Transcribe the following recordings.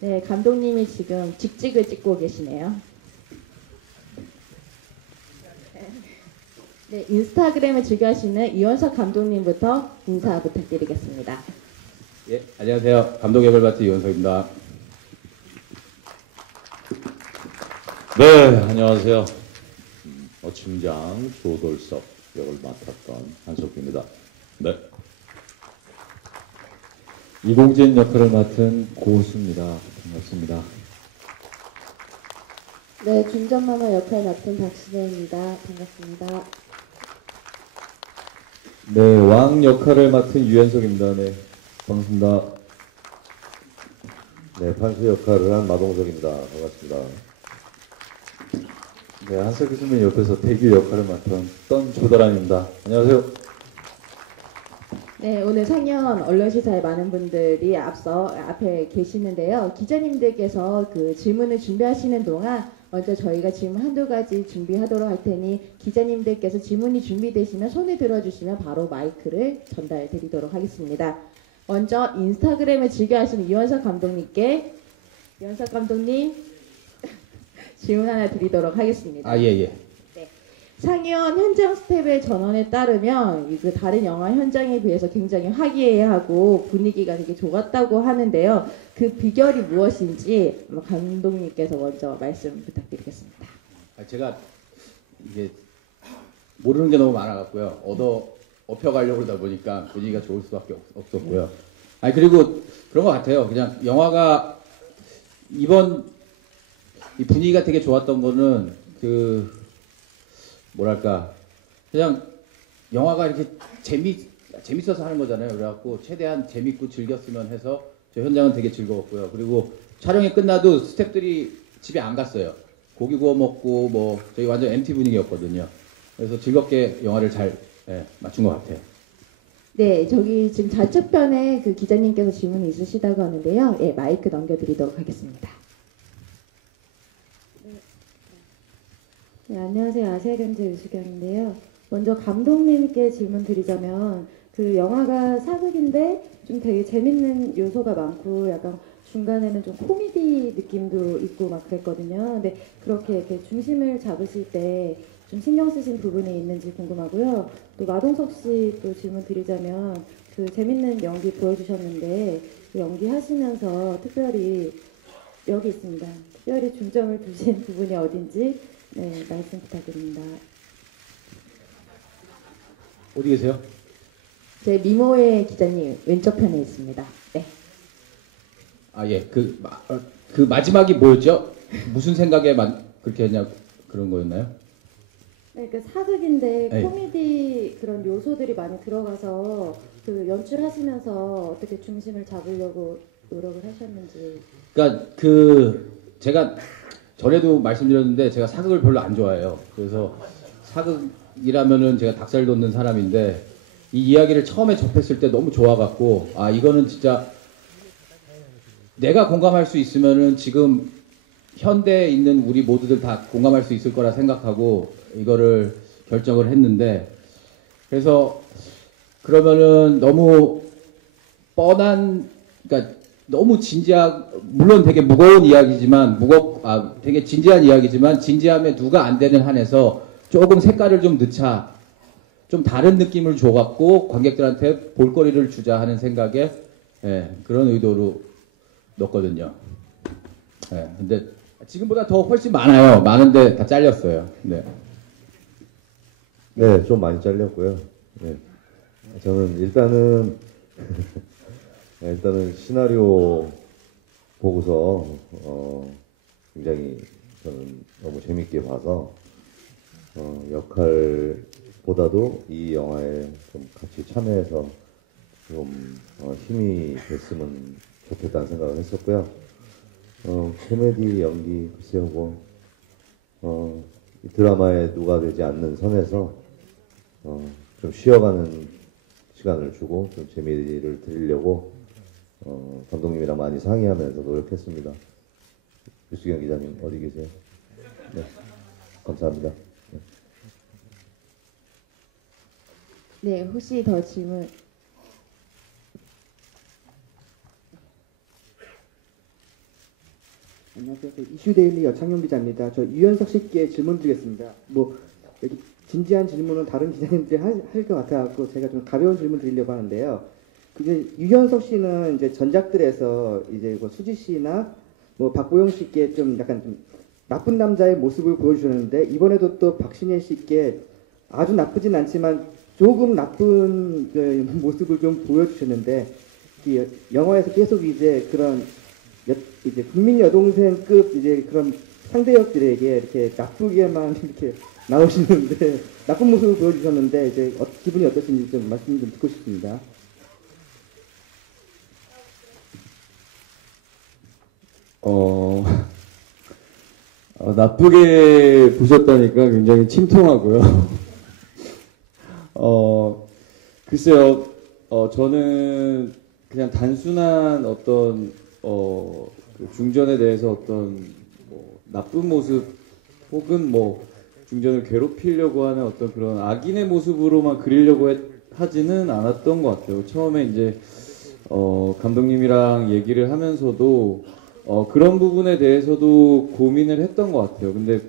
네, 감독님이 지금 직직을 찍고 계시네요. 네, 인스타그램을 즐겨하시는 이원석 감독님부터 인사 부탁드리겠습니다. 예, 안녕하세요. 감독의 벌바트 이원석입니다. 네, 안녕하세요. 어침장 조돌석 역을 맡았던 한석규입니다. 네. 이공진 역할을 맡은 고수입니다. 반갑습니다. 네, 준전마마 역할 맡은 박신혜입니다. 반갑습니다. 네, 왕 역할을 맡은 유현석입니다. 네, 반갑습니다. 네, 판수 역할을 한 마동석입니다. 반갑습니다. 네, 한석규 선배님 옆에서 대규 역할을 맡은 떤 조다란입니다. 안녕하세요. 네, 오늘 상연 언론시사에 많은 분들이 앞에 계시는데요. 기자님들께서 그 질문을 준비하시는 동안 먼저 저희가 질문 한두 가지 준비하도록 할 테니 기자님들께서 질문이 준비되시면 손을 들어주시면 바로 마이크를 전달 드리도록 하겠습니다. 먼저 인스타그램을 즐겨하시는 이원석 감독님께 이원석 감독님 질문 하나 드리도록 하겠습니다. 예. 상현 현장 스텝의 전원에 따르면 그 다른 영화 현장에 비해서 굉장히 화기애애하고 분위기가 되게 좋았다고 하는데요. 그 비결이 무엇인지 감독님께서 먼저 말씀 부탁드리겠습니다. 제가 이게 모르는 게 너무 많아갖고요. 업혀가려고 그러다 보니까 분위기가 좋을 수밖에 없었고요. 아니 그리고 그런 것 같아요. 그냥 영화가 이번 이 분위기가 되게 좋았던 거는 뭐랄까 그냥 영화가 이렇게 재밌어서 하는 거잖아요. 그래갖고 최대한 재밌고 즐겼으면 해서 저 현장은 되게 즐거웠고요. 그리고 촬영이 끝나도 스태프들이 집에 안 갔어요. 고기 구워 먹고 뭐 저희 완전 MT 분위기였거든요. 그래서 즐겁게 영화를 잘 맞춘 것 같아요. 네, 저기 지금 좌측편에 그 기자님께서 질문이 있으시다고 하는데요. 예, 마이크 넘겨드리도록 하겠습니다. 네, 안녕하세요. 아시아경제 유수경인데요. 먼저 감독님께 질문 드리자면 그 영화가 사극인데 좀 되게 재밌는 요소가 많고 약간 중간에는 좀 코미디 느낌도 있고 막 그랬거든요. 근데 그렇게 이렇게 중심을 잡으실 때 좀 신경 쓰신 부분이 있는지 궁금하고요. 또 마동석 씨 또 질문 드리자면 그 재밌는 연기 보여주셨는데 그 연기 하시면서 특별히 여기 있습니다. 특별히 중점을 두신 부분이 어딘지 네, 말씀 부탁드립니다. 어디 계세요? 제 미모의 기자님 왼쪽 편에 있습니다. 네. 예. 그 마지막이 뭐였죠? 무슨 생각에 그렇게 했냐 그런 거였나요? 네, 그 사극인데 네. 코미디 그런 요소들이 많이 들어가서 그 연출하시면서 어떻게 중심을 잡으려고 노력을 하셨는지. 그러니까 제가 전에도 말씀드렸는데 제가 사극을 별로 안 좋아해요. 그래서 사극이라면은 제가 닭살 돋는 사람인데 이 이야기를 처음에 접했을 때 너무 좋아갖고 이거는 진짜 내가 공감할 수 있으면은 지금 현대에 있는 우리 모두들 다 공감할 수 있을 거라 생각하고 이거를 결정을 했는데 그래서 그러면은 너무 그러니까 너무 물론 되게 무거운 이야기지만 되게 진지한 이야기지만 진지함에 누가 안 되는 한에서 조금 색깔을 좀 넣자, 좀 다른 느낌을 줘갖고 관객들한테 볼거리를 주자 하는 생각에 그런 의도로 넣었거든요. 근데 지금보다 더 훨씬 많은데 다 잘렸어요. 네. 네, 좀 많이 잘렸고요. 네. 저는 일단은 시나리오 보고서 굉장히 저는 너무 재밌게 봐서 역할보다도 이 영화에 좀 같이 참여해서 좀 힘이 됐으면 좋겠다는 생각을 했었고요. 코미디 연기 글쎄요 이 드라마에 녹아들지 않는 선에서 좀 쉬어가는 시간을 주고 좀 재미를 드리려고 감독님이랑 많이 상의하면서 노력했습니다. 유수경 기자님 어디 계세요? 네, 감사합니다. 네, 혹시 더 질문? 안녕하세요. 이슈데일리 여창용 기자입니다. 저 유연석 씨께 질문 드리겠습니다. 뭐 여기 진지한 질문은 다른 기자님들이 할 것 같아갖고 제가 좀 가벼운 질문 드리려고 하는데요. 그게 유연석 씨는 이제 전작들에서 이제 뭐 수지 씨나 뭐 박보영 씨께 좀 약간 좀 나쁜 남자의 모습을 보여주셨는데 이번에도 또 박신혜 씨께 아주 나쁘진 않지만 조금 나쁜 그 모습을 좀 보여주셨는데 이 영화에서 계속 이제 그런 이제 국민 여동생급 이제 그런 상대 역들에게 이렇게 나쁘게만 이렇게 나오시는데 나쁜 모습을 보여주셨는데 이제 기분이 어떠신지 좀 말씀 좀 듣고 싶습니다. 나쁘게 보셨다니까 굉장히 침통하고요. 글쎄요, 저는 그냥 단순한 어떤, 그 중전에 대해서 어떤, 뭐, 나쁜 모습, 혹은 뭐, 중전을 괴롭히려고 하는 어떤 그런 악인의 모습으로만 그리려고 하지는 않았던 것 같아요. 처음에 이제, 감독님이랑 얘기를 하면서도, 그런 부분에 대해서도 고민을 했던 것 같아요. 근데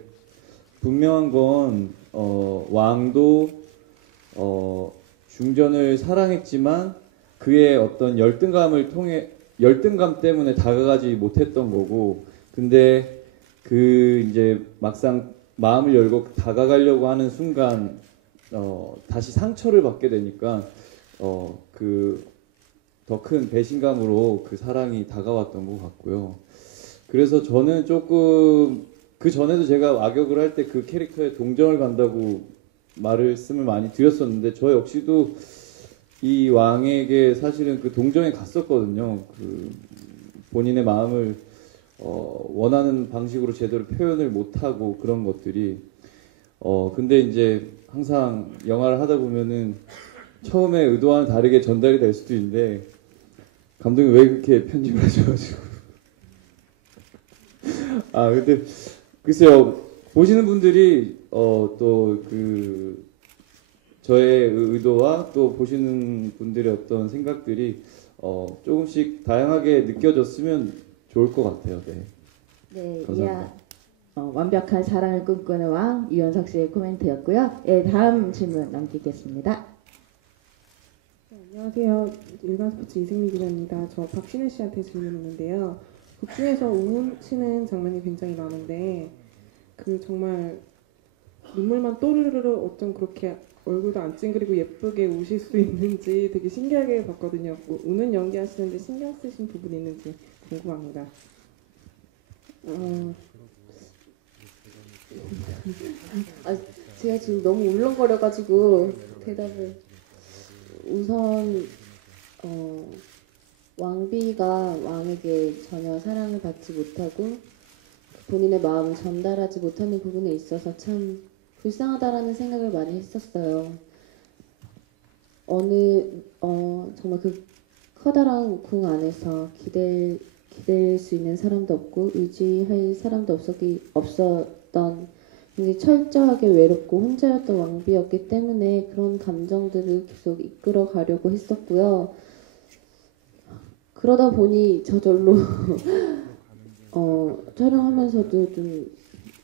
분명한 건, 왕도, 중전을 사랑했지만 그의 어떤 열등감 때문에 다가가지 못했던 거고, 근데 그 이제 막상 마음을 열고 다가가려고 하는 순간, 다시 상처를 받게 되니까, 그 더 큰 배신감으로 그 사랑이 다가왔던 것 같고요. 그래서 저는 조금 그 전에도 제가 악역을 할 때 그 캐릭터에 동정을 간다고 말씀을 많이 드렸었는데 저 역시도 이 왕에게 사실은 그 동정에 갔었거든요. 그 본인의 마음을 원하는 방식으로 제대로 표현을 못하고 그런 것들이 근데 이제 항상 영화를 하다 보면은 처음에 의도와는 다르게 전달이 될 수도 있는데 감독님 왜 그렇게 편집을 하셔가지고 근데 글쎄요 보시는 분들이 또 그 저의 의도와 또 보시는 분들의 어떤 생각들이 조금씩 다양하게 느껴졌으면 좋을 것 같아요. 네. 네, 감사합니다. 완벽한 사랑을 꿈꾸는 왕 유연석 씨의 코멘트였고요. 예, 다음 질문 넘기겠습니다. 네, 안녕하세요. 일간스포츠 이승미 기자입니다. 저 박신혜 씨한테 질문이 있는데요. 극 중에서 우시는 장면이 굉장히 많은데 그 정말 눈물만 또르르르 어쩜 그렇게 얼굴도 안 찡그리고 예쁘게 우실 수 있는지 되게 신기하게 봤거든요. 우는 연기하시는데 신경 쓰신 부분이 있는지 궁금합니다. 제가 지금 너무 울렁거려가지고 대답을 우선 왕비가 왕에게 전혀 사랑을 받지 못하고 본인의 마음을 전달하지 못하는 부분에 있어서 참 불쌍하다라는 생각을 많이 했었어요. 정말 그 커다란 궁 안에서 기댈 수 있는 사람도 없고 의지할 사람도 없었던 굉장히 철저하게 외롭고 혼자였던 왕비였기 때문에 그런 감정들을 계속 이끌어 가려고 했었고요. 그러다 보니 저절로 촬영하면서도 좀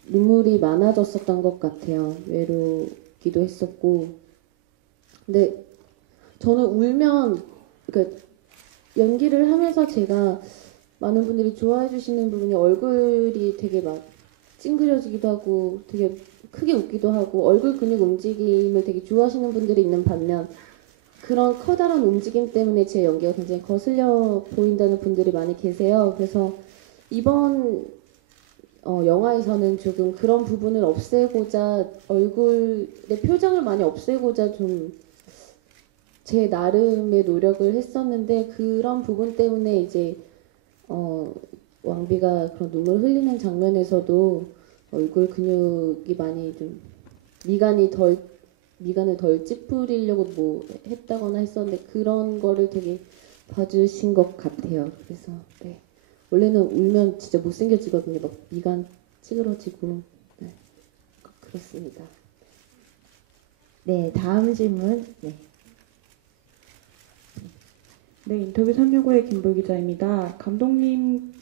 눈물이 많아졌었던 것 같아요. 외롭기도 했었고. 근데 저는 울면 그러니까 연기를 하면서 제가 많은 분들이 좋아해 주시는 부분이 얼굴이 되게 막 찡그려지기도 하고 되게 크게 웃기도 하고 얼굴 근육 움직임을 되게 좋아하시는 분들이 있는 반면 그런 커다란 움직임 때문에 제 연기가 굉장히 거슬려 보인다는 분들이 많이 계세요. 그래서 이번 영화에서는 조금 그런 부분을 없애고자 얼굴의 표정을 많이 없애고자 좀 제 나름의 노력을 했었는데 그런 부분 때문에 이제 왕비가 그런 눈물 흘리는 장면에서도 얼굴 근육이 많이 좀 미간을 덜 찌푸리려고 뭐 했다거나 했었는데 그런 거를 되게 봐주신 것 같아요. 그래서 네. 원래는 울면 진짜 못생겨지거든요. 막 미간 찌그러지고 네. 그렇습니다. 네, 다음 질문. 네, 인터뷰 365의 김보 기자입니다. 감독님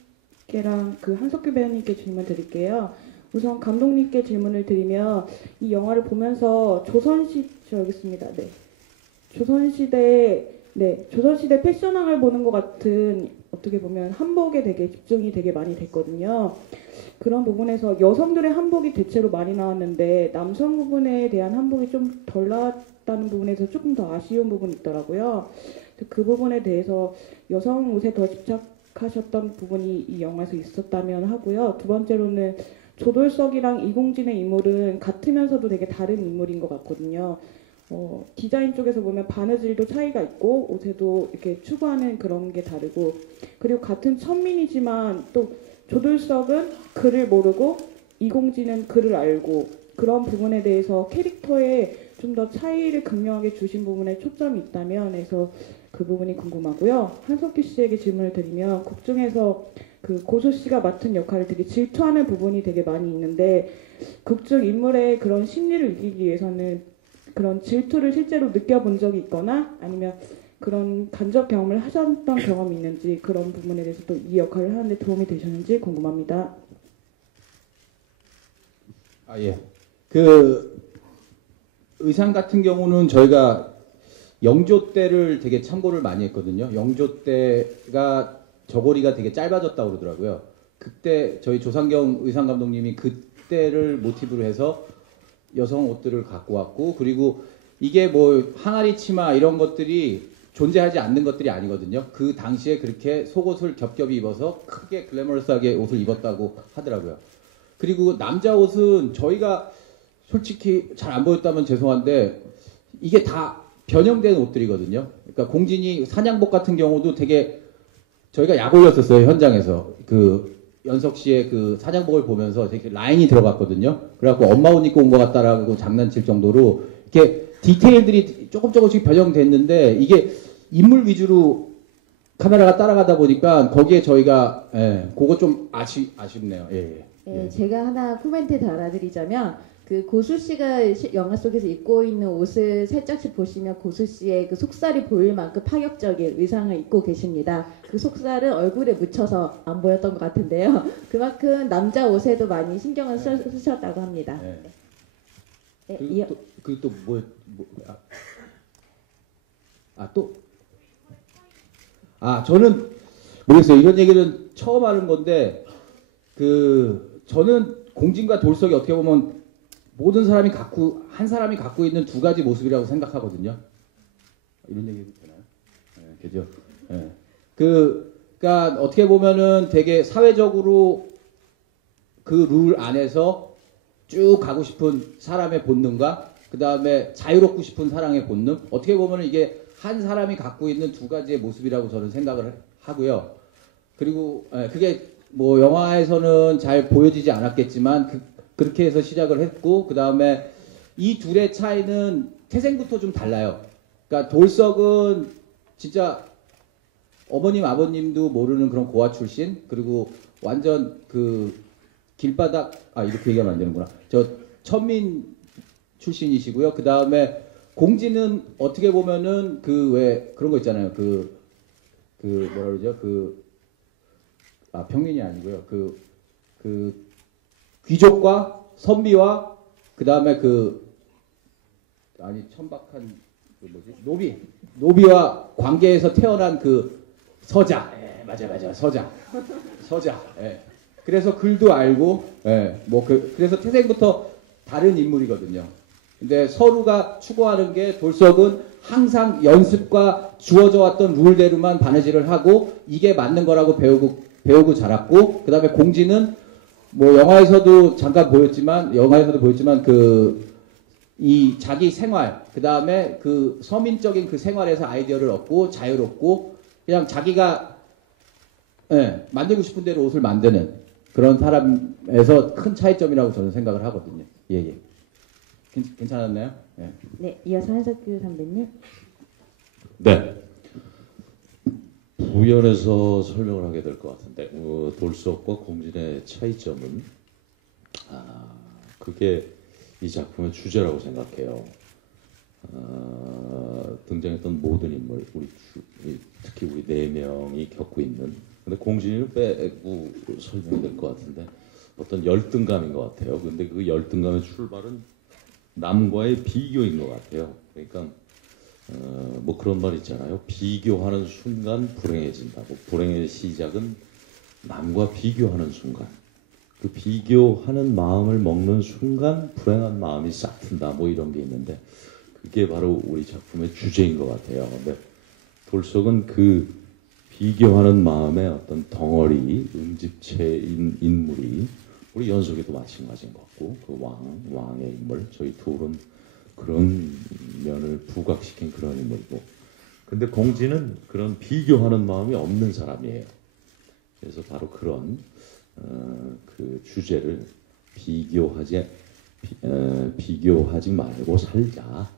씨께랑 그 한석규 배우님께 질문 드릴게요. 우선 감독님께 질문을 드리면 이 영화를 보면서 여기 있습니다. 네. 조선시대 패션왕을 보는 것 같은 어떻게 보면 한복에 되게 집중이 되게 많이 됐거든요. 그런 부분에서 여성들의 한복이 대체로 많이 나왔는데 남성 부분에 대한 한복이 좀 덜 나왔다는 부분에서 조금 더 아쉬운 부분이 있더라고요. 그 부분에 대해서 여성 옷에 더 집착하셨던 부분이 이 영화에서 있었다면 하고요. 두 번째로는 조돌석이랑 이공진의 인물은 같으면서도 되게 다른 인물인 것 같거든요. 디자인 쪽에서 보면 바느질도 차이가 있고 옷에도 이렇게 추구하는 그런 게 다르고, 그리고 같은 천민이지만 또 조돌석은 글을 모르고 이공진은 글을 알고, 그런 부분에 대해서 캐릭터에 좀 더 차이를 극명하게 주신 부분에 초점이 있다면 해서 그 부분이 궁금하고요. 한석규 씨에게 질문을 드리면 곡 중에서 그 고수 씨가 맡은 역할을 되게 질투하는 부분이 되게 많이 있는데 극 중 인물의 그런 심리를 이기기 위해서는 그런 질투를 실제로 느껴본 적이 있거나 아니면 그런 간접 경험을 하셨던 경험이 있는지, 그런 부분에 대해서 또 이 역할을 하는데 도움이 되셨는지 궁금합니다. 아, 예. 그 의상 같은 경우는 저희가 영조 때를 되게 참고를 많이 했거든요. 영조 때가 저고리가 되게 짧아졌다고 그러더라고요. 그때 저희 조상경 의상 감독님이 그때를 모티브로 해서 여성 옷들을 갖고 왔고, 그리고 이게 뭐 항아리 치마 이런 것들이 존재하지 않는 것들이 아니거든요. 그 당시에 그렇게 속옷을 겹겹이 입어서 크게 글래머러스하게 옷을 입었다고 하더라고요. 그리고 남자 옷은 저희가 솔직히 잘 안 보였다면 죄송한데 이게 다 변형된 옷들이거든요. 그러니까 공진이 사냥복 같은 경우도 되게 저희가 약 올렸었어요, 현장에서. 그 연석 씨의 그 사냥복을 보면서 되게 라인이 들어갔거든요. 그래갖고 엄마 옷 입고 온 것 같다라고 장난칠 정도로 이렇게 디테일들이 조금씩 변형됐는데 이게 인물 위주로 카메라가 따라가다 보니까 거기에 저희가 그거 좀 아쉽네요. 예, 제가 하나 코멘트 달아드리자면 그 고수 씨가 영화 속에서 입고 있는 옷을 살짝씩 보시면 고수 씨의 그 속살이 보일 만큼 파격적인 의상을 입고 계십니다. 그 속살은 얼굴에 묻혀서 안 보였던 것 같은데요. 그만큼 남자 옷에도 많이 신경을 쓰셨다고 합니다. 네, 저는 모르겠어요. 이런 얘기는 처음 하는 건데 저는 공진과 돌석이 어떻게 보면 모든 사람이 한 사람이 갖고 있는 두 가지 모습이라고 생각하거든요. 이런 얘기 되나요? 네, 그죠? 네. 그러니까 어떻게 보면은 되게 사회적으로 그 룰 안에서 쭉 가고 싶은 사람의 본능과 그 다음에 자유롭고 싶은 사랑의 본능, 어떻게 보면은 이게 한 사람이 갖고 있는 두 가지의 모습이라고 저는 생각을 하고요. 그리고 그게 뭐 영화에서는 잘 보여지지 않았겠지만 그렇게 해서 시작을 했고, 그 다음에 이 둘의 차이는 태생부터 좀 달라요. 그러니까 돌석은 진짜 어머님 아버님도 모르는 그런 고아 출신, 그리고 완전 그 길바닥 이렇게 얘기하면 안 되는구나. 저 천민 출신이시고요. 그 다음에 공진은 어떻게 보면은 왜 그런 거 있잖아요. 뭐라 그러죠? 평민이 아니고요. 귀족과 선비와 그 다음에 천박한 노비와 관계에서 태어난 서자. 맞아. 서자. 그래서 글도 알고, 그래서 태생부터 다른 인물이거든요. 근데 서루가 추구하는 게, 돌석은 항상 연습과 주어져 왔던 룰대로만 바느질을 하고 이게 맞는 거라고 배우고 자랐고, 그 다음에 공진은 뭐 영화에서도 보였지만 이 자기 생활, 그 다음에 서민적인 그 생활에서 아이디어를 얻고 자유롭고 그냥 자기가 만들고 싶은 대로 옷을 만드는 그런 사람에서 큰 차이점이라고 저는 생각을 하거든요. 예. 괜찮았나요? 예. 네, 이어서 한석규 선배님. 네. 부연해서 설명을 하게 될 것 같은데, 돌석과 공진의 차이점은 그게 이 작품의 주제라고 생각해요. 등장했던 모든 인물, 특히 우리 네 명이 겪고 있는, 근데 공진이를 빼고 설명될 것 같은데 어떤 열등감인 것 같아요. 근데 그 열등감의 출발은 남과의 비교인 것 같아요. 그러니까 뭐 그런 말 있잖아요. 비교하는 순간 불행해진다고. 불행의 시작은 남과 비교하는 순간. 그 비교하는 마음을 먹는 순간 불행한 마음이 싹 튼다. 뭐 이런 게 있는데 그게 바로 우리 작품의 주제인 것 같아요. 근데 돌석은 그 비교하는 마음의 어떤 덩어리, 음집체인 인물이 우리 연속에도 마찬가지인 것 같고 그 왕의 인물, 저희 둘은 그런 면을 부각시킨 그런 인물이고, 근데 공진은 그런 비교하는 마음이 없는 사람이에요. 그래서 바로 그런 그 주제를 비교하지 말고 살자.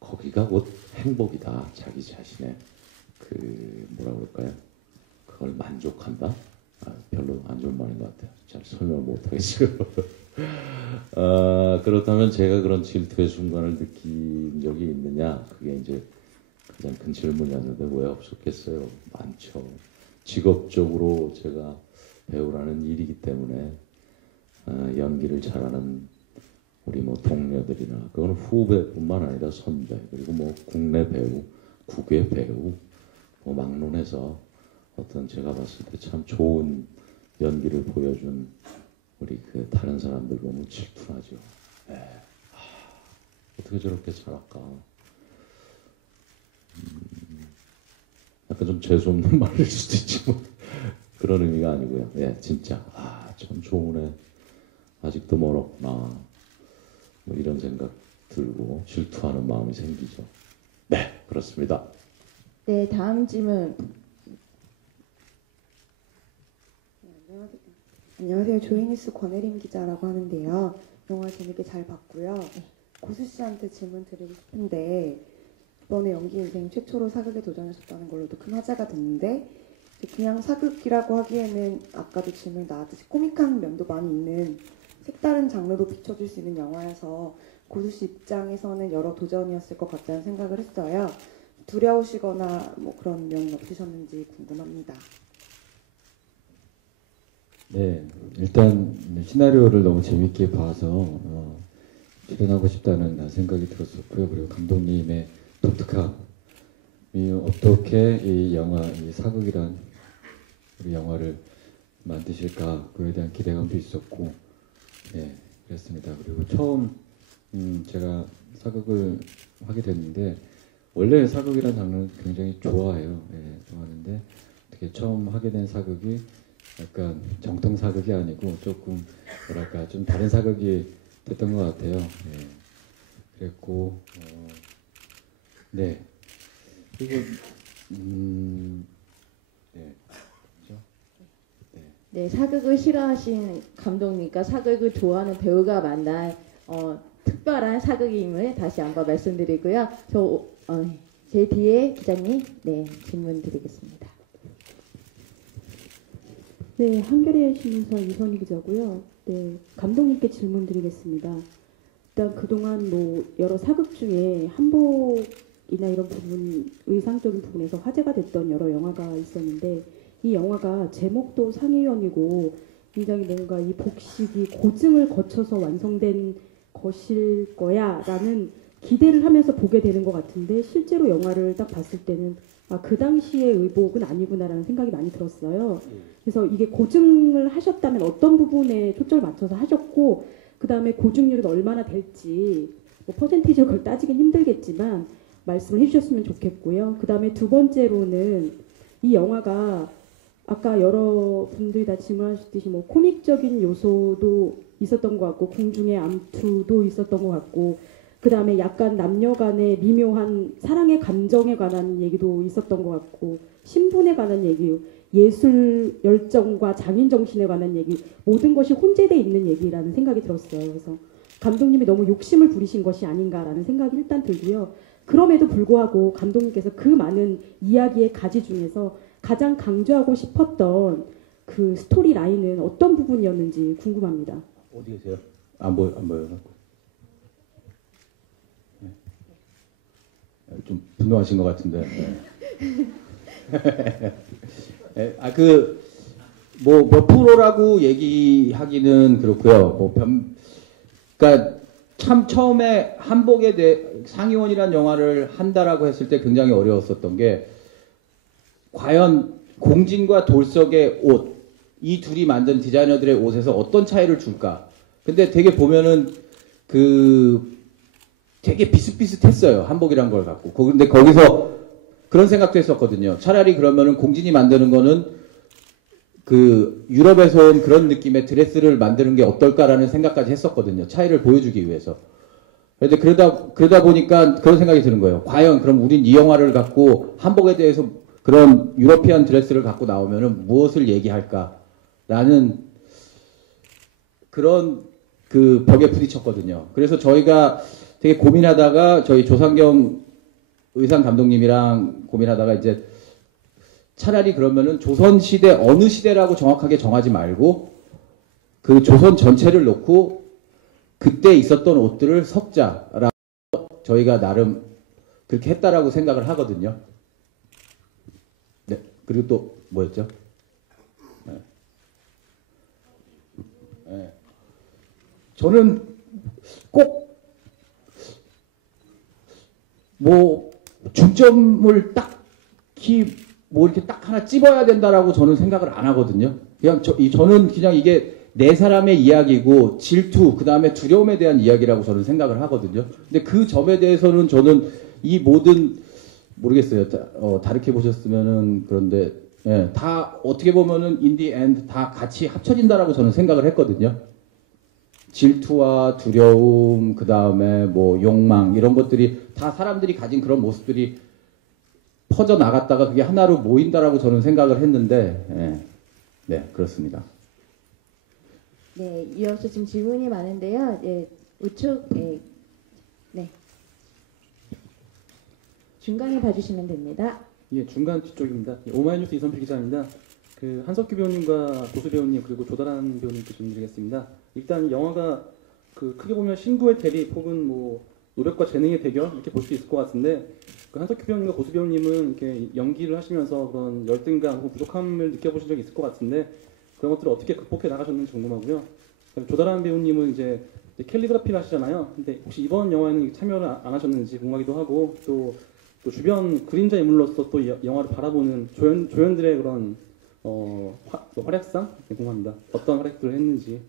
거기가 곧 행복이다. 자기 자신의 그 뭐라 그럴까요? 그걸 만족한다. 별로 안 좋은 말인 것 같아요. 잘 설명을 못하겠어요. 그렇다면 제가 그런 질투의 순간을 느낀 적이 있느냐? 그게 이제 가장 큰 질문이었는데 왜 없었겠어요? 많죠. 직업적으로 제가 배우라는 일이기 때문에 연기를 잘하는 우리 뭐 동료들이나 그건 후배뿐만 아니라 선배, 그리고 뭐 국내 배우, 국외 배우 뭐 막론해서 어떤 제가 봤을 때 참 좋은 연기를 보여준 우리 그 다른 사람들 보면 질투나죠. 어떻게 저렇게 잘할까? 약간 좀 재수없는 말일 수도 있지만 그런 의미가 아니고요. 예, 진짜 참 좋은 애 아직도 멀었구나. 뭐 이런 생각 들고 질투하는 마음이 생기죠. 네, 그렇습니다. 네, 다음 질문. 안녕하세요. 조이니스 권혜림 기자라고 하는데요. 영화 재밌게 잘 봤고요. 고수 씨한테 질문 드리고 싶은데 이번에 연기 인생 최초로 사극에 도전하셨다는 걸로도 큰 화제가 됐는데 그냥 사극이라고 하기에는 아까도 질문 나왔듯이 코믹한 면도 많이 있는 색다른 장르로 비춰줄 수 있는 영화여서 고수 씨 입장에서는 여러 도전이었을 것 같다는 생각을 했어요. 두려우시거나 뭐 그런 면이 없으셨는지 궁금합니다. 네, 일단 시나리오를 너무 재밌게 봐서 출연하고 싶다는 생각이 들었었고요. 그리고 감독님의 독특함이 어떻게 이 영화, 이 사극이란 우리 영화를 만드실까 그에 대한 기대감도 있었고, 네, 그랬습니다. 그리고 처음 제가 사극을 하게 됐는데 원래 사극이란 장르는 굉장히 좋아해요. 네, 좋아하는데 어떻게 처음 하게 된 사극이 약간 정통 사극이 아니고 조금 뭐랄까 좀 다른 사극이 됐던 것 같아요. 네. 그랬고 네. 그리고 네. 그렇죠? 네. 네, 사극을 싫어하신 감독님과 사극을 좋아하는 배우가 만난 특별한 사극임을 다시 한번 말씀드리고요. 제 뒤에 기자님, 네, 질문 드리겠습니다. 네, 한겨레 신문사 이선희 기자고요. 네, 감독님께 질문 드리겠습니다. 일단 그동안 뭐 여러 사극 중에 한복이나 이런 부분, 의상적인 부분에서 화제가 됐던 여러 영화가 있었는데 이 영화가 제목도 상위권이고 굉장히 뭔가 이 복식이 고증을 거쳐서 완성된 것일 거야 라는 기대를 하면서 보게 되는 것 같은데 실제로 영화를 딱 봤을 때는 그 당시의 의복은 아니구나라는 생각이 많이 들었어요. 그래서 이게 고증을 하셨다면 어떤 부분에 초점을 맞춰서 하셨고 그 다음에 고증률은 얼마나 될지 뭐 퍼센티지를 그걸 따지긴 힘들겠지만 말씀을 해주셨으면 좋겠고요. 그 다음에 두 번째로는 이 영화가 아까 여러분들이 다 질문하셨듯이 뭐 코믹적인 요소도 있었던 것 같고 궁중의 암투도 있었던 것 같고 그 다음에 약간 남녀 간의 미묘한 사랑의 감정에 관한 얘기도 있었던 것 같고 신분에 관한 얘기, 예술 열정과 장인 정신에 관한 얘기 모든 것이 혼재되어 있는 얘기라는 생각이 들었어요. 그래서 감독님이 너무 욕심을 부리신 것이 아닌가라는 생각이 일단 들고요. 그럼에도 불구하고 감독님께서 그 많은 이야기의 가지 중에서 가장 강조하고 싶었던 그 스토리 라인은 어떤 부분이었는지 궁금합니다. 어디 계세요? 안 보여요. 좀 분노하신 것 같은데. 뭐 몇 프로라고 얘기하기는 그렇고요. 그러니까 참 처음에 한복에 대해 상의원이라는 영화를 한다라고 했을 때 굉장히 어려웠었던 게 과연 공진과 돌석의 옷, 이 둘이 만든 디자이너들의 옷에서 어떤 차이를 줄까? 근데 되게 보면은 되게 비슷비슷했어요. 한복이란 걸 갖고. 근데 거기서 그런 생각도 했었거든요. 차라리 그러면은 공진이 만드는 거는 유럽에서 온 그런 느낌의 드레스를 만드는 게 어떨까라는 생각까지 했었거든요. 차이를 보여주기 위해서. 그런데 그러다 보니까 그런 생각이 드는 거예요. 과연 그럼 우린 이 영화를 갖고 한복에 대해서 그런 유러피안 드레스를 갖고 나오면은 무엇을 얘기할까라는 그런 벽에 부딪혔거든요. 그래서 저희가 되게 고민하다가 저희 조상경 의상 감독님이랑 고민하다가 이제 차라리 그러면은 조선시대 어느 시대라고 정확하게 정하지 말고 그 조선 전체를 놓고 그때 있었던 옷들을 섞자라고 저희가 나름 그렇게 했다라고 생각을 하거든요. 네. 그리고 또 뭐였죠? 네. 네. 저는 꼭 뭐 중점을 딱히 뭐 이렇게 딱 하나 찝어야 된다라고 저는 생각을 안 하거든요. 그냥 저는 그냥 이게 네 사람의 이야기고 질투, 그 다음에 두려움에 대한 이야기라고 저는 생각을 하거든요. 근데 그 점에 대해서는 저는 이 모든 모르겠어요. 다르게 보셨으면은 그런데 예, 다 어떻게 보면은 in the end 다 같이 합쳐진다라고 저는 생각을 했거든요. 질투와 두려움, 그 다음에 뭐 욕망 이런 것들이 다 사람들이 가진 그런 모습들이 퍼져 나갔다가 그게 하나로 모인다라고 저는 생각을 했는데, 네, 그렇습니다. 네, 이어서 지금 질문이 많은데요. 네, 우측, 네. 중간에 봐주시면 됩니다. 예, 중간 뒤쪽입니다. 오마이뉴스 이선필 기자입니다. 한석규 배우님과 고수 배우님 그리고 조다란 배우님께 질문드리겠습니다. 일단 영화가 크게 보면 신구의 대립 혹은 뭐 노력과 재능의 대결 이렇게 볼 수 있을 것 같은데 한석규 배우님과 고수 배우님은 이렇게 연기를 하시면서 그런 열등감 혹은 부족함을 느껴보신 적이 있을 것 같은데 그런 것들을 어떻게 극복해 나가셨는지 궁금하고요. 조다란 배우님은 이제 캘리그라피를 하시잖아요. 근데 혹시 이번 영화에는 참여를 안 하셨는지 궁금하기도 하고 또 주변 그림자 인물로서 또 영화를 바라보는 조연들의 그런 활약상 궁금합니다. 어떤 활약들을 했는지.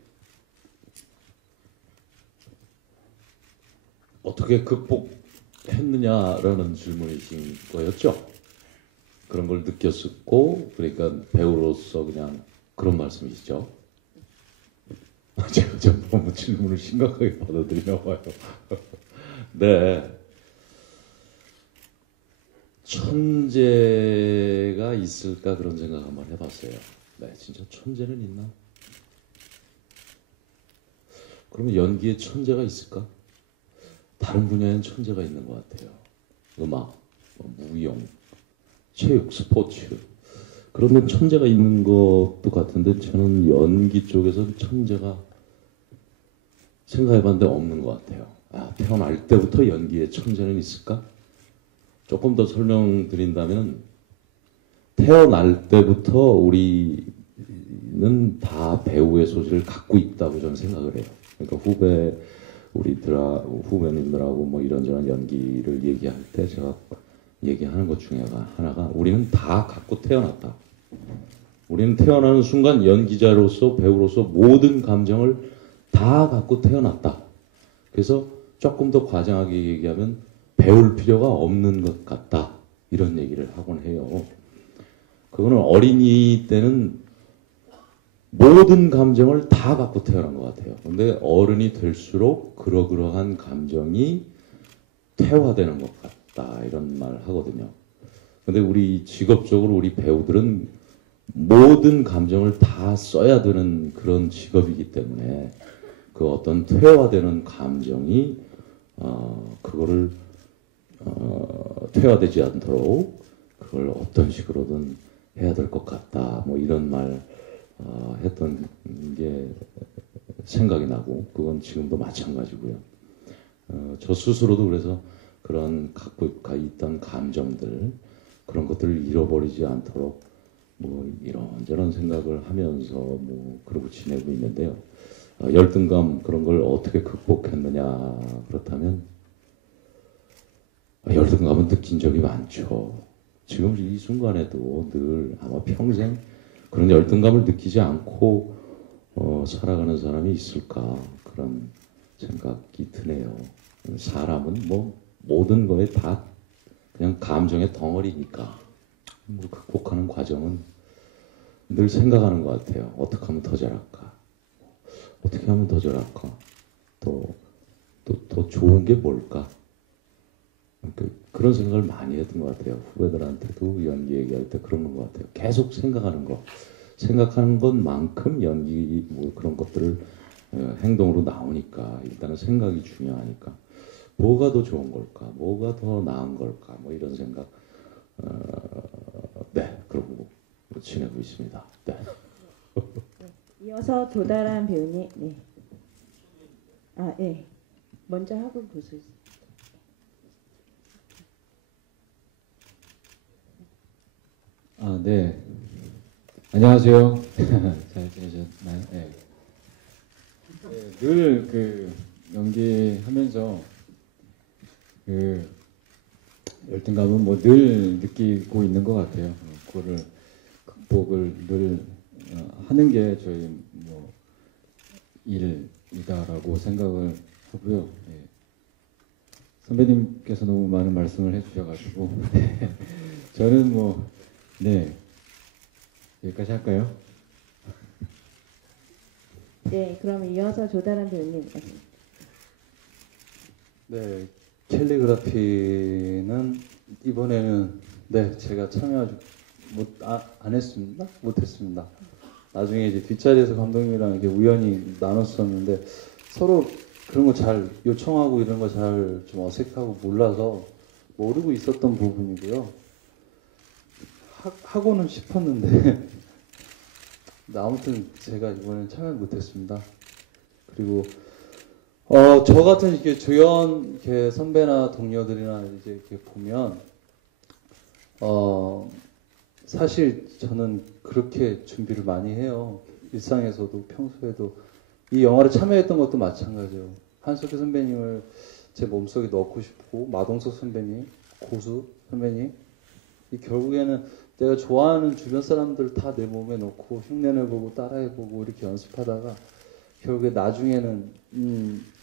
어떻게 극복했느냐라는 질문이신 거였죠? 그런 걸 느꼈었고, 그러니까 배우로서 그냥 그런 말씀이시죠? 제가 너무 질문을 심각하게 받아들이나 봐요. 네. 천재가 있을까 그런 생각 한번 해봤어요. 네, 진짜 천재는 있나? 그러면 연기에 천재가 있을까? 다른 분야엔 천재가 있는 것 같아요. 음악, 무용, 체육, 스포츠. 그러면 천재가 있는 것도 같은데 저는 연기 쪽에서는 천재가 생각해봤는데 없는 것 같아요. 태어날 때부터 연기에 천재는 있을까? 조금 더 설명드린다면 태어날 때부터 우리는 다 배우의 소질을 갖고 있다고 저는 생각을 해요. 그러니까 후배님들하고 뭐 이런저런 연기를 얘기할 때 제가 얘기하는 것 중에 하나가 우리는 다 갖고 태어났다. 우리는 태어나는 순간 연기자로서 배우로서 모든 감정을 다 갖고 태어났다. 그래서 조금 더 과장하게 얘기하면 배울 필요가 없는 것 같다. 이런 얘기를 하곤 해요. 그거는 어린이 때는 모든 감정을 다 갖고 태어난 것 같아요. 근데 어른이 될수록 그러한 감정이 퇴화되는 것 같다. 이런 말을 하거든요. 근데 우리 직업적으로 우리 배우들은 모든 감정을 다 써야 되는 그런 직업이기 때문에 그 어떤 퇴화되는 감정이 그거를 퇴화되지 않도록 그걸 어떤 식으로든 해야 될 것 같다. 뭐 이런 말 했던 게 생각이 나고 그건 지금도 마찬가지고요. 저 스스로도 그래서 그런 갖고 있던 감정들 그런 것들을 잃어버리지 않도록 뭐 이런저런 생각을 하면서 뭐 그러고 지내고 있는데요. 열등감 그런 걸 어떻게 극복했느냐 그렇다면 열등감은 느낀 적이 많죠. 지금 이 순간에도 늘 아마 평생 그런 열등감을 느끼지 않고 살아가는 사람이 있을까 그런 생각이 드네요. 사람은 뭐 모든 거에 다 그냥 감정의 덩어리니까 뭐 극복하는 과정은 늘 생각하는 것 같아요. 어떻게 하면 더 잘할까? 어떻게 하면 더 잘할까? 더 좋은 게 뭘까? 그런 생각을 많이 했던 것 같아요. 후배들한테도 연기 얘기할 때 그런 것 같아요. 계속 생각하는 거. 생각하는 것만큼 연기 뭐 그런 것들을 행동으로 나오니까 일단은 생각이 중요하니까 뭐가 더 좋은 걸까? 뭐가 더 나은 걸까? 뭐 이런 생각 네, 그러고 지내고 있습니다. 네. 이어서 조다란 배우님, 네. 예. 먼저 하고 보세요. 네. 안녕하세요. 잘 지내셨나요? 네. 늘 그 연기하면서 그 열등감은 뭐 늘 느끼고 있는 것 같아요. 그거를 극복을 늘 하는 게 저희 뭐 일이다라고 생각을 하고요. 예. 선배님께서 너무 많은 말씀을 해주셔가지고 저는 뭐 네 여기까지 할까요? 네, 그럼 이어서 조다란 배우님. 네, 캘리그라피는 이번에는 네 제가 참여하지 안 했습니다. 못했습니다. 나중에 이제 뒷자리에서 감독님이랑 이렇게 우연히 나눴었는데 서로 그런 거 잘 요청하고 이런 거 잘 좀 어색하고 몰라서 모르고 있었던 부분이고요. 하고는 싶었는데 아무튼 제가 이번엔 참여 못했습니다. 그리고 저 같은 이렇게 조연 이렇게 선배나 동료들이나 이제 이렇게 보면 사실 저는 그렇게 준비를 많이 해요. 일상에서도 평소에도 이 영화를 참여했던 것도 마찬가지예요. 한석규 선배님을 제 몸속에 넣고 싶고 마동석 선배님, 고수 선배님 이 결국에는 내가 좋아하는 주변 사람들 다 내 몸에 넣고 흉내내보고 따라해보고 이렇게 연습하다가 결국에 나중에는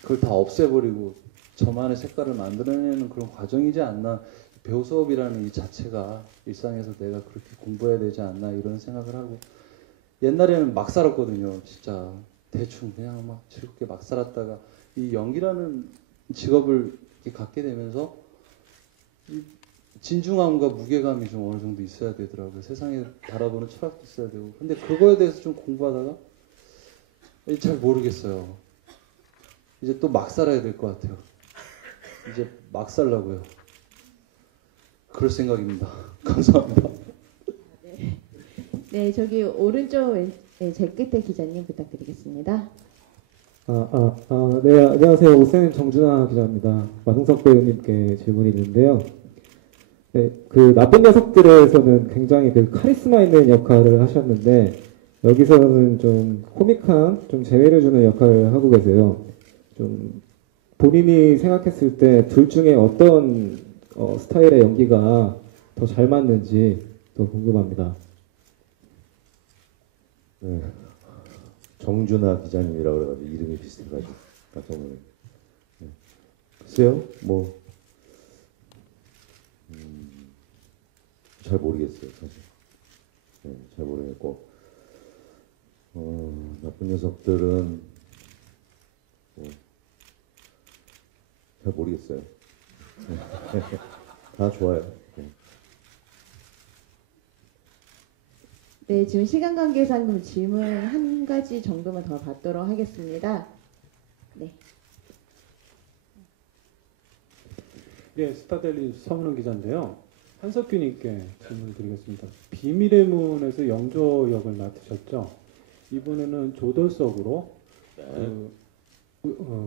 그걸 다 없애버리고 저만의 색깔을 만들어내는 그런 과정이지 않나. 배우 수업이라는 이 자체가 일상에서 내가 그렇게 공부해야 되지 않나 이런 생각을 하고 옛날에는 막 살았거든요. 진짜 대충 그냥 막 즐겁게 막 살았다가 이 연기라는 직업을 이렇게 갖게 되면서 이 진중함과 무게감이 좀 어느 정도 있어야 되더라고요. 세상에 바라보는 철학도 있어야 되고. 근데 그거에 대해서 좀 공부하다가 잘 모르겠어요. 이제 또 막 살아야 될 것 같아요. 이제 막 살라고요. 그럴 생각입니다. 감사합니다. 네, 저기 오른쪽 제 끝에 기자님 부탁드리겠습니다. 네, 안녕하세요. 오센 정준하 기자입니다. 마동석 배우님께 질문이 있는데요. 네, 그 나쁜 녀석들에서는 굉장히 그 카리스마 있는 역할을 하셨는데 여기서는 좀 코믹한, 좀 재미를 주는 역할을 하고 계세요. 좀 본인이 생각했을 때 둘 중에 어떤 스타일의 연기가 더 잘 맞는지 더 궁금합니다. 네, 정준하 기자님이라고 그래가지고 이름이 비슷해가지고 깜짝 놀랐어요. 네. 글쎄요, 뭐 잘 모르겠어요, 사실. 네, 잘 모르겠고 나쁜 녀석들은 잘 모르겠어요. 네. 다 좋아요. 네. 네, 지금 시간 관계상 그럼 질문 한 가지 정도만 더 받도록 하겠습니다. 네. 네, 스타델리 서문원 기자인데요. 한석규님께 질문을 드리겠습니다. 비밀의 문에서 영조 역을 맡으셨죠? 이번에는 조돌석으로 네.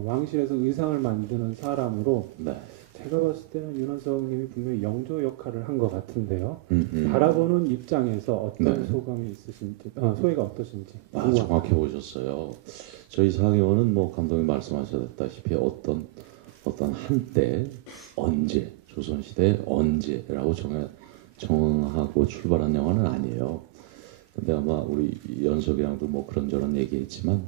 왕실에서 의상을 만드는 사람으로 네. 제가 봤을 때는 윤원석님이 분명히 영조 역할을 한 것 같은데요. 음. 바라보는 입장에서 어떤 네. 소감이 있으신지, 소회가 어떠신지. 아, 정확히 보셨어요. 저희 사계원은 뭐 감독님 말씀하셨다시피 어떤 한때 언제 조선시대 언제라고 정하고 출발한 영화는 아니에요. 근데 아마 우리 연석이랑도 뭐 그런저런 얘기했지만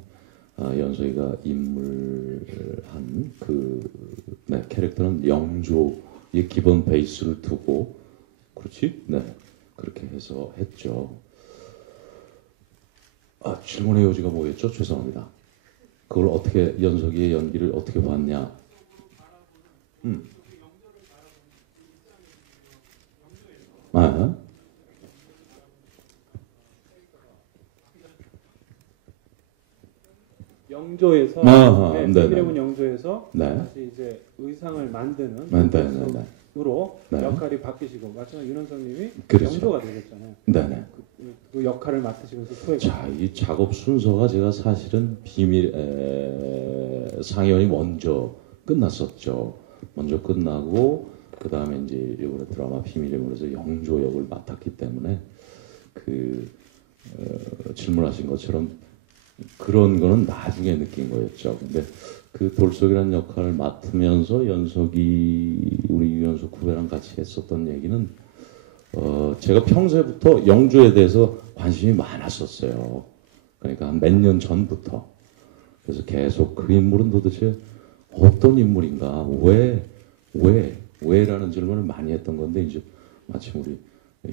연석이가 인물한 캐릭터는 영조의 기본 베이스를 두고 그렇지? 네 그렇게 해서 했죠. 질문의 요지가 뭐였죠? 죄송합니다. 그걸 어떻게 연석이의 연기를 어떻게 봤냐? 영조에서 네네. 비밀의 영조에서 네. 다시 이제 의상을 만드는 네. 으로 네. 역할이 바뀌시고 마찬가지로 윤원석님이 그렇죠. 영조가 되셨잖아요. 네네. 그 역할을 맡으시면서 소회가. 자, 이 작업 순서가 제가 사실은 상연이 먼저 끝났었죠. 먼저 끝나고 그 다음에 이제 이번에 드라마 비밀의 물에서 영조 역을 맡았기 때문에 질문하신 것처럼 그런 거는 나중에 느낀 거였죠. 근데 그 돌석이라는 역할을 맡으면서 우리 유연석 후배랑 같이 했었던 얘기는 제가 평소에부터 영조에 대해서 관심이 많았었어요. 그러니까 한 몇 년 전부터. 그래서 계속 그 인물은 도대체 어떤 인물인가, 왜라는 질문을 많이 했던 건데 이제 마침 우리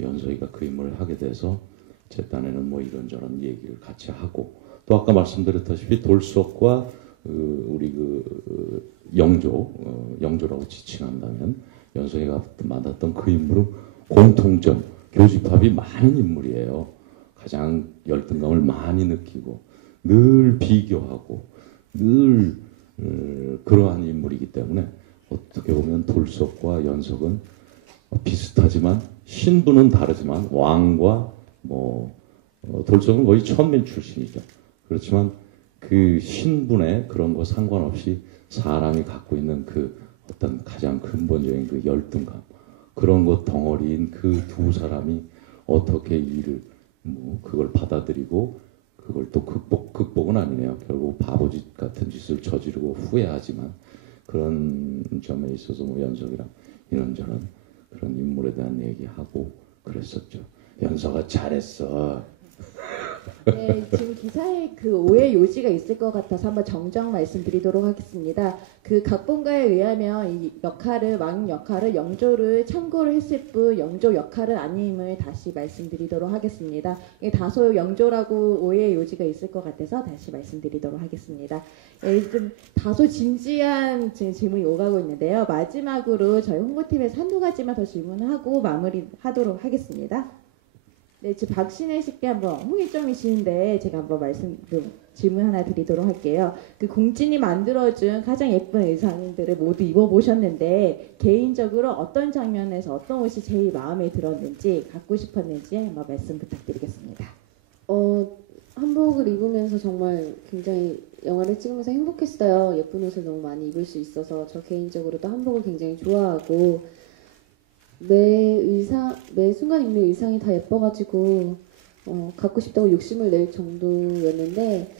연석이가 그 인물을 하게 돼서 제 딴에는 뭐 이런저런 얘기를 같이 하고 또 아까 말씀드렸다시피 돌석과 우리 영조라고 지칭한다면 연석이가 맡았던 그 인물은 공통점, 교집합이 많은 인물이에요. 가장 열등감을 많이 느끼고 늘 비교하고 늘 그러한 인물이기 때문에 어떻게 보면 돌석과 연석은 비슷하지만 신분은 다르지만 왕과 돌석은 거의 천민 출신이죠. 그렇지만 그 신분에 그런 거 상관없이 사람이 갖고 있는 그 어떤 가장 근본적인 그 열등감 그런 것 덩어리인 그 두 사람이 어떻게 그걸 받아들이고 그걸 또 극복은 아니네요. 결국 바보짓 같은 짓을 저지르고 후회하지만 그런 점에 있어서 연석이랑 이런저런 그런 인물에 대한 얘기하고 그랬었죠. 연석아 잘했어. 네, 지금 기사에 그 오해 요지가 있을 것 같아서 한번 정정 말씀드리도록 하겠습니다. 그 각본가에 의하면 이 왕 역할을 영조를 참고를 했을 뿐 영조 역할은 아님을 다시 말씀드리도록 하겠습니다. 다소 영조라고 오해 요지가 있을 것 같아서 다시 말씀드리도록 하겠습니다. 좀 다소 진지한 질문이 오가고 있는데요. 마지막으로 저희 홍보팀에서 한두 가지만 더 질문하고 마무리하도록 하겠습니다. 네, 지금 박신혜 씨께 한번 홍일점이시는데 제가 한번 질문 하나 드리도록 할게요. 그 공진이 만들어준 가장 예쁜 의상들을 모두 입어보셨는데 개인적으로 어떤 장면에서 어떤 옷이 제일 마음에 들었는지 갖고 싶었는지 한번 말씀 부탁드리겠습니다. 한복을 입으면서 정말 굉장히 영화를 찍으면서 행복했어요. 예쁜 옷을 너무 많이 입을 수 있어서 저 개인적으로도 한복을 굉장히 좋아하고 매 순간 입는 의상이 다 예뻐가지고 갖고 싶다고 욕심을 낼 정도였는데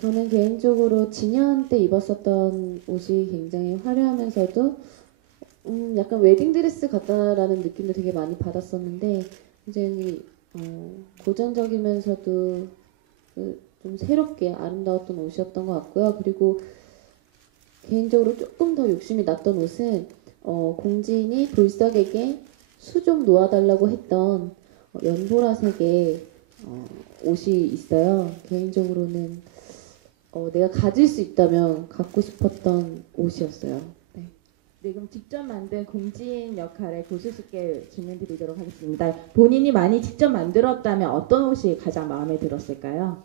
저는 개인적으로 진연 때 입었었던 옷이 굉장히 화려하면서도 약간 웨딩드레스 같다라는 느낌도 되게 많이 받았었는데 굉장히 고전적이면서도 좀 새롭게 아름다웠던 옷이었던 것 같고요. 그리고 개인적으로 조금 더 욕심이 났던 옷은 공진이 돌석에게 수 좀 놓아달라고 했던 연보라색의 옷이 있어요. 개인적으로는 내가 가질 수 있다면 갖고 싶었던 옷이었어요. 네, 그럼 직접 만든 공진 역할에 고수 씨께 질문 드리도록 하겠습니다. 본인이 많이 직접 만들었다면 어떤 옷이 가장 마음에 들었을까요?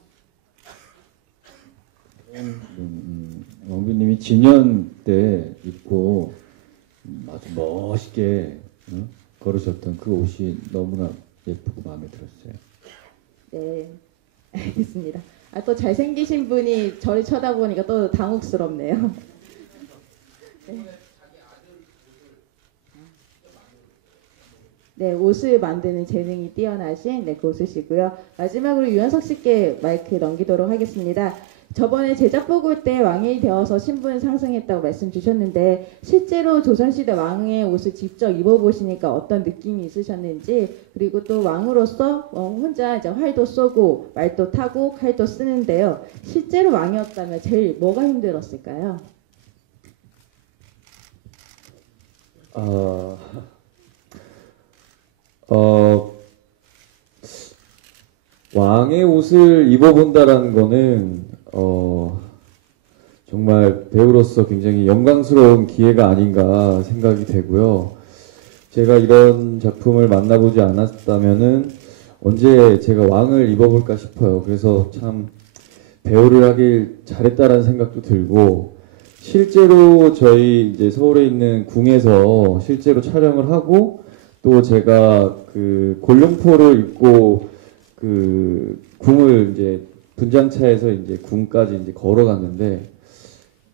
원빈님이 진연 때 입고 아주 멋있게 걸으셨던 그 옷이 너무나 예쁘고 마음에 들었어요. 네, 알겠습니다. 또 잘생기신 분이 저를 쳐다보니까 또 당혹스럽네요. 네. 네, 옷을 만드는 재능이 뛰어나신 고수시고요. 마지막으로 유연석 씨께 마이크 넘기도록 하겠습니다. 저번에 제작 보고 때 왕이 되어서 신분 상승했다고 말씀 주셨는데 실제로 조선시대 왕의 옷을 직접 입어보시니까 어떤 느낌이 있으셨는지, 그리고 또 왕으로서 혼자 이제 활도 쏘고 말도 타고 칼도 쓰는데요. 실제로 왕이었다면 제일 뭐가 힘들었을까요? 왕의 옷을 입어본다라는 거는 정말 배우로서 굉장히 영광스러운 기회가 아닌가 생각이 되고요. 제가 이런 작품을 만나보지 않았다면은 언제 제가 왕을 입어볼까 싶어요. 그래서 참 배우를 하길 잘했다라는 생각도 들고, 실제로 저희 이제 서울에 있는 궁에서 실제로 촬영을 하고, 또 제가 그 골룡포를 입고 그 궁을 이제 분장차에서 이제 궁까지 이제 걸어갔는데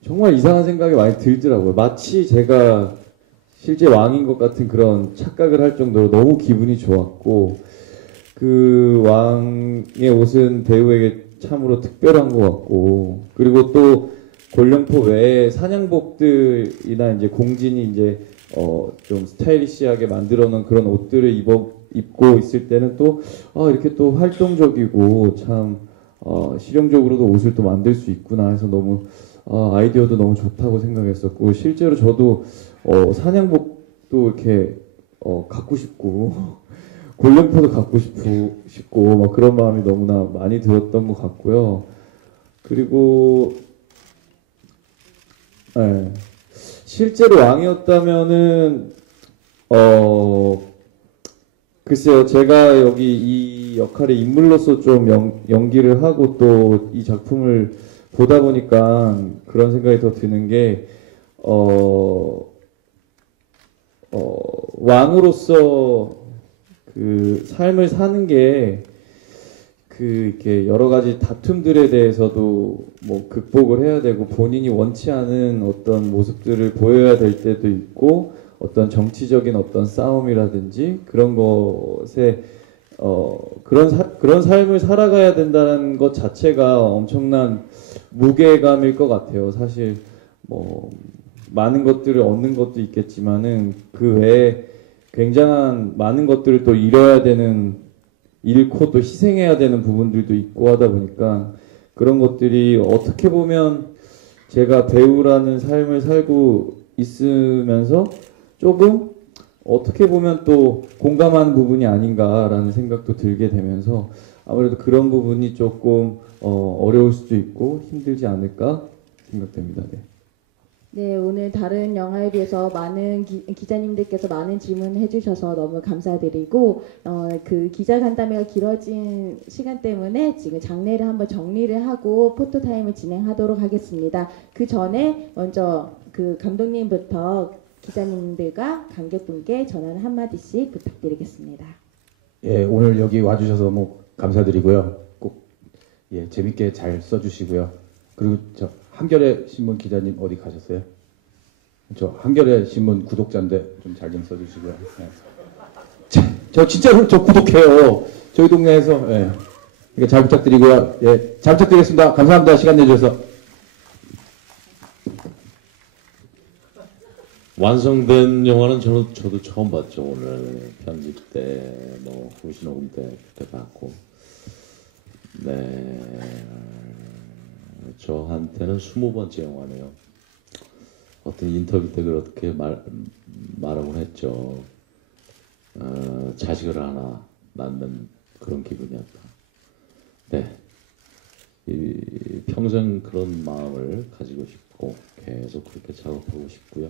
정말 이상한 생각이 많이 들더라고요. 마치 제가 실제 왕인 것 같은 그런 착각을 할 정도로 너무 기분이 좋았고, 그 왕의 옷은 배우에게 참으로 특별한 것 같고, 그리고 또 골룡포 외에 사냥복들이나 이제 공진이 이제 좀 스타일리시하게 만들어 놓은 그런 옷들을 입고 있을 때는 또 이렇게 또 활동적이고 참 실용적으로도 옷을 또 만들 수 있구나 해서 너무 아이디어도 너무 좋다고 생각했었고, 실제로 저도 사냥복도 이렇게 갖고 싶고 골룡포도 갖고 싶고 막 그런 마음이 너무나 많이 들었던 것 같고요. 그리고 네, 실제로 왕이었다면은 글쎄요, 제가 여기 이 역할의 인물로서 좀 연기를 하고 또 이 작품을 보다 보니까 그런 생각이 더 드는 게, 왕으로서 그 삶을 사는 게 이렇게 여러 가지 다툼들에 대해서도 뭐 극복을 해야 되고, 본인이 원치 않은 어떤 모습들을 보여야 될 때도 있고, 어떤 정치적인 어떤 싸움이라든지 그런 것에 그런 삶을 살아가야 된다는 것 자체가 엄청난 무게감일 것 같아요. 사실 뭐 많은 것들을 얻는 것도 있겠지만은 그 외에 굉장한 많은 것들을 또 잃고 또 희생해야 되는 부분들도 있고 하다 보니까, 그런 것들이 어떻게 보면 제가 배우라는 삶을 살고 있으면서 조금 어떻게 보면 또 공감하는 부분이 아닌가라는 생각도 들게 되면서 아무래도 그런 부분이 조금 어려울 수도 있고 힘들지 않을까 생각됩니다. 네. 네, 오늘 다른 영화에 비해서 많은 기자님들께서 많은 질문을 해주셔서 너무 감사드리고, 그 기자 간담회가 길어진 시간 때문에 지금 장례를 한번 정리를 하고 포토타임을 진행하도록 하겠습니다. 그 전에 먼저 그 감독님부터 기자님들과 관객분께 전하는 한마디씩 부탁드리겠습니다. 예, 오늘 여기 와주셔서 너무 감사드리고요. 꼭 재밌게 잘 써주시고요. 그리고 저 한겨레 신문 기자님 어디 가셨어요? 저 한겨레 신문 구독자인데 좀 잘 좀 써주시고요. 네. 저 진짜로 저 구독해요. 저희 동네에서. 예. 잘 부탁드리고요. 예, 잘 부탁드리겠습니다. 감사합니다. 시간 내주셔서. 완성된 영화는 저도 처음 봤죠. 오늘 편집 때, 뭐 후시 녹음 때 그때 봤고, 네, 저한테는 20번째 영화네요. 어떤 인터뷰 때 그렇게 말하곤 했죠. 자식을 하나 낳는 그런 기분이었다. 네, 평생 그런 마음을 가지고 싶고 계속 그렇게 작업하고 싶고요.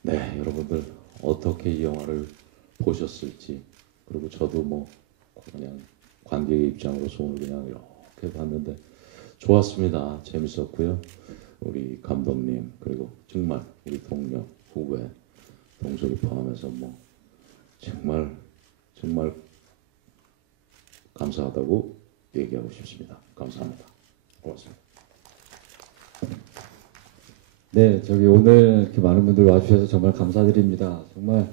네, 여러분들 어떻게 이 영화를 보셨을지, 그리고 저도 뭐 그냥 관객의 입장으로서 오늘 그냥 이렇게 봤는데 좋았습니다. 재밌었고요. 우리 감독님, 그리고 정말 우리 동료, 후배, 동석이 포함해서 뭐 정말 감사하다고 얘기하고 싶습니다. 감사합니다. 고맙습니다. 네, 오늘 이렇게 많은 분들 와주셔서 정말 감사드립니다. 정말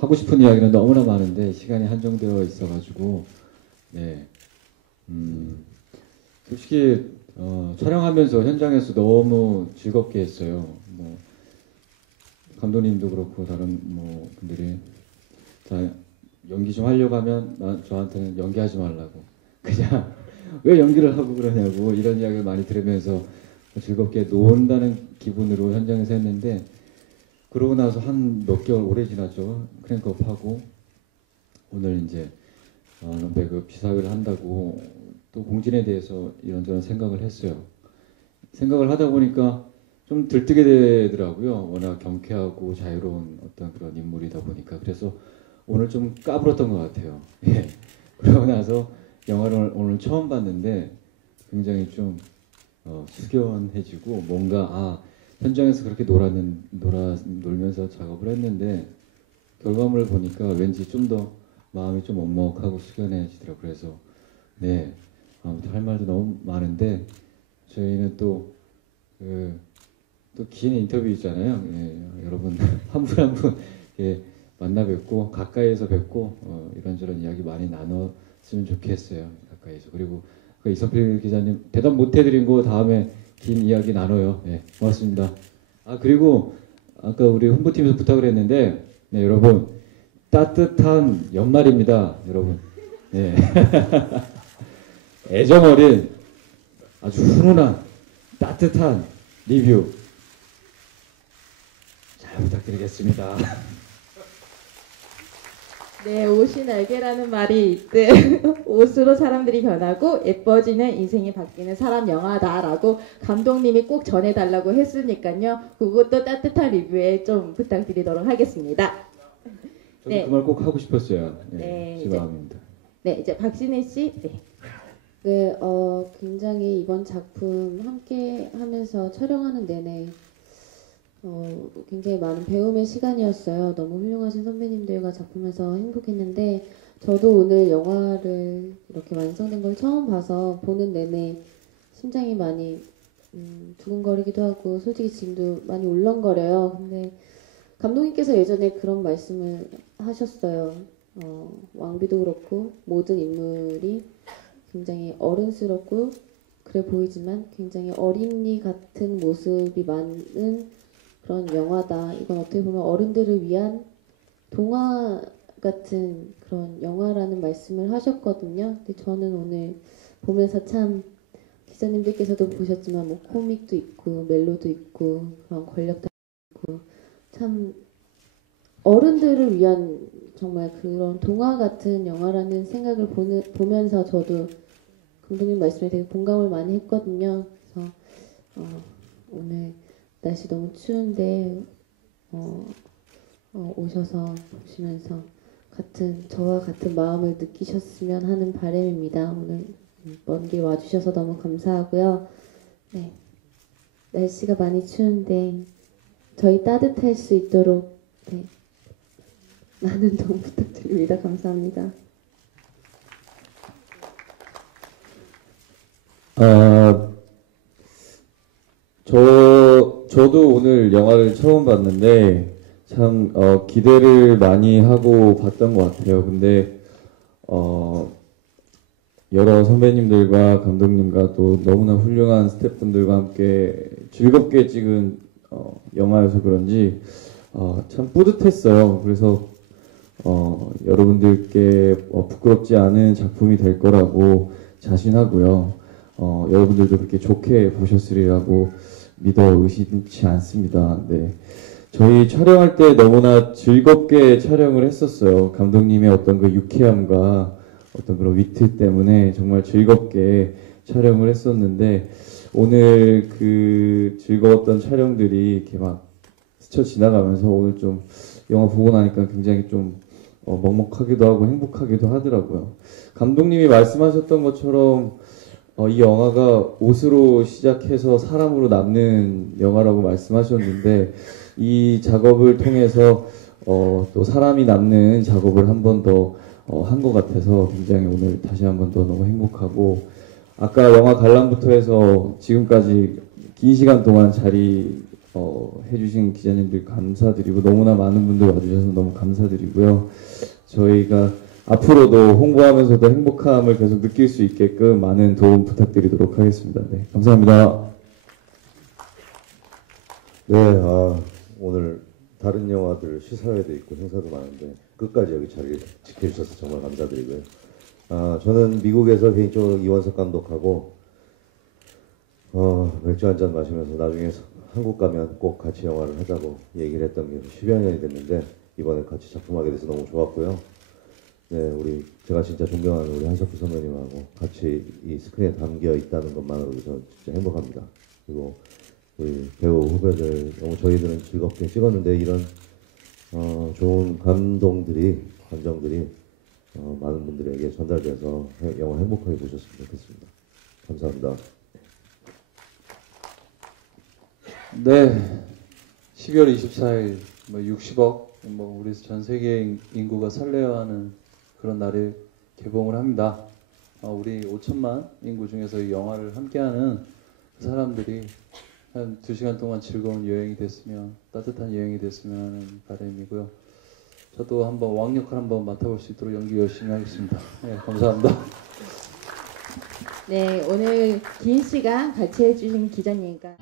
하고 싶은 이야기는 너무나 많은데 시간이 한정되어 있어가지고 네, 솔직히 촬영하면서 현장에서 너무 즐겁게 했어요. 뭐 감독님도 그렇고 다른 뭐 분들이 자 연기 좀 하려고 하면 저한테는 연기하지 말라고 그냥 왜 연기를 하고 그러냐고 이런 이야기를 많이 들으면서 즐겁게 논다는 기분으로 현장에서 했는데 그러고 나서 한 몇 개월 오래 지났죠. 크랭크업하고 오늘 이제 배급 시사회를 한다고 또 공진에 대해서 이런저런 생각을 했어요. 생각을 하다 보니까 좀 들뜨게 되더라고요. 워낙 경쾌하고 자유로운 어떤 그런 인물이다 보니까 그래서 오늘 좀 까불었던 것 같아요. 예. 그러고 나서 영화를 오늘 처음 봤는데 굉장히 좀 숙연해지고 뭔가 현장에서 그렇게 놀면서 작업을 했는데 결과물을 보니까 왠지 좀 더 마음이 좀 먹먹하고 숙연해지더라고요. 그래서 네 아무튼 할 말도 너무 많은데 저희는 또 긴 인터뷰 있잖아요. 예, 여러분 한 분 한 분 만나 뵙고 가까이에서 뵙고 이런저런 이야기 많이 나눴으면 좋겠어요. 가까이에서. 그리고 이선필 기자님 대답 못 해드린 거 다음에 긴 이야기 나눠요. 네, 고맙습니다. 그리고 아까 우리 홍보팀에서 부탁을 했는데 네, 여러분 따뜻한 연말입니다. 여러분. 네. 애정 어린 아주 훈훈한 따뜻한 리뷰 잘 부탁드리겠습니다. 네, 옷이 날개라는 말이 있듯 옷으로 사람들이 변하고 예뻐지는 인생이 바뀌는 사람 영화다라고 감독님이 꼭 전해달라고 했으니까요. 그것도 따뜻한 리뷰에 좀 부탁드리도록 하겠습니다. 저도 그 말 꼭 하고 싶었어요. 네, 제 마음입니다. 네, 이제 박신혜 씨. 네. 네, 굉장히 이번 작품 함께 하면서 촬영하는 내내 굉장히 많은 배움의 시간이었어요. 너무 훌륭하신 선배님들과 작품에서 행복했는데 저도 오늘 영화를 이렇게 완성된 걸 처음 봐서 보는 내내 심장이 많이 두근거리기도 하고 솔직히 지금도 많이 울렁거려요. 근데 감독님께서 예전에 그런 말씀을 하셨어요. 왕비도 그렇고 모든 인물이 굉장히 어른스럽고 그래 보이지만 굉장히 어린이 같은 모습이 많은 그런 영화다. 이건 어떻게 보면 어른들을 위한 동화 같은 그런 영화라는 말씀을 하셨거든요. 근데 저는 오늘 보면서 참 기자님들께서도 보셨지만 뭐 코믹도 있고 멜로도 있고 그런 권력도 있고 참 어른들을 위한 정말 그런 동화 같은 영화라는 생각을 보면서 저도 감독님 말씀에 되게 공감을 많이 했거든요. 그래서 오늘 날씨 너무 추운데 오셔서 보시면서 저와 같은 마음을 느끼셨으면 하는 바람입니다. 오늘 먼 길 와주셔서 너무 감사하고요. 네, 날씨가 많이 추운데 저희 따뜻할 수 있도록 네, 많은 도움 부탁드립니다. 감사합니다. 저도 오늘 영화를 처음 봤는데 참 기대를 많이 하고 봤던 것 같아요. 근데 여러 선배님들과 감독님과 또 너무나 훌륭한 스태프분들과 함께 즐겁게 찍은 영화여서 그런지 참 뿌듯했어요. 그래서 여러분들께 부끄럽지 않은 작품이 될 거라고 자신하고요. 여러분들도 그렇게 좋게 보셨으리라고 믿어 의심치 않습니다. 네. 저희 촬영할 때 너무나 즐겁게 촬영을 했었어요. 감독님의 어떤 그 유쾌함과 어떤 그런 위트 때문에 정말 즐겁게 촬영을 했었는데 오늘 그 즐거웠던 촬영들이 이렇게 막 스쳐 지나가면서 오늘 좀 영화 보고 나니까 굉장히 좀 먹먹하기도 하고 행복하기도 하더라고요. 감독님이 말씀하셨던 것처럼 이 영화가 옷으로 시작해서 사람으로 남는 영화라고 말씀하셨는데 이 작업을 통해서 또 사람이 남는 작업을 한 번 더 한 것 같아서 굉장히 오늘 다시 한 번 더 너무 행복하고 아까 영화 관람부터 해서 지금까지 긴 시간 동안 자리 해주신 기자님들 감사드리고 너무나 많은 분들 와주셔서 너무 감사드리고요. 저희가 앞으로도 홍보하면서도 행복함을 계속 느낄 수 있게끔 많은 도움 부탁드리도록 하겠습니다. 네, 감사합니다. 네, 오늘 다른 영화들 시사회도 있고 행사도 많은데 끝까지 여기 자리를 지켜주셔서 정말 감사드리고요. 저는 미국에서 개인적으로 이원석 감독하고 맥주 한잔 마시면서 나중에 한국 가면 꼭 같이 영화를 하자고 얘기를 했던 게 10여 년이 됐는데 이번에 같이 작품하게 돼서 너무 좋았고요. 네, 제가 진짜 존경하는 우리 한석규 선배님하고 같이 이 스크린에 담겨 있다는 것만으로도 저는 진짜 행복합니다. 그리고 우리 배우 후배들 너무 저희들은 즐겁게 찍었는데 이런 좋은 감정들이 많은 분들에게 전달돼서 영화 행복하게 보셨으면 좋겠습니다. 감사합니다. 네, 12월 24일 60억 우리 전 세계 인구가 설레어하는 그런 날에 개봉을 합니다. 우리 5천만 인구 중에서 이 영화를 함께하는 그 사람들이 한 2시간 동안 즐거운 여행이 됐으면, 따뜻한 여행이 됐으면 하는 바람이고요. 저도 한번 왕 역할 한번 맡아볼 수 있도록 연기 열심히 하겠습니다. 네, 감사합니다. 네, 오늘 긴 시간 같이 해주신 기자님과